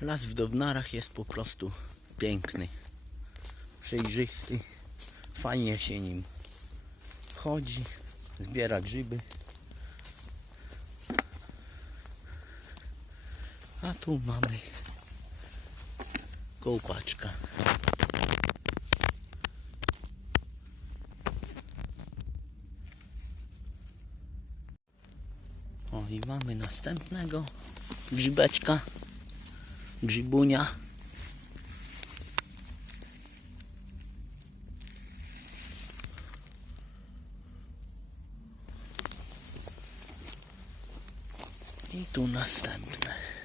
Las w Downarach jest po prostu piękny, przejrzysty, fajnie się nim chodzi, zbiera grzyby. A tu mamy kołpaczka. O i mamy następnego grzybeczka, grzybunia. I tu następne.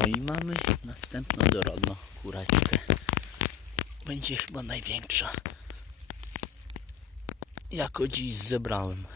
O i mamy następną dorodną kureczkę. Będzie chyba największa. Jako dziś zebrałem.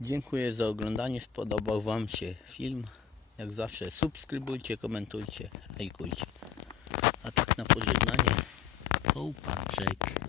Dziękuję za oglądanie. Spodobał Wam się film. Jak zawsze subskrybujcie, komentujcie, lajkujcie. A tak na pożegnanie kołpaczek.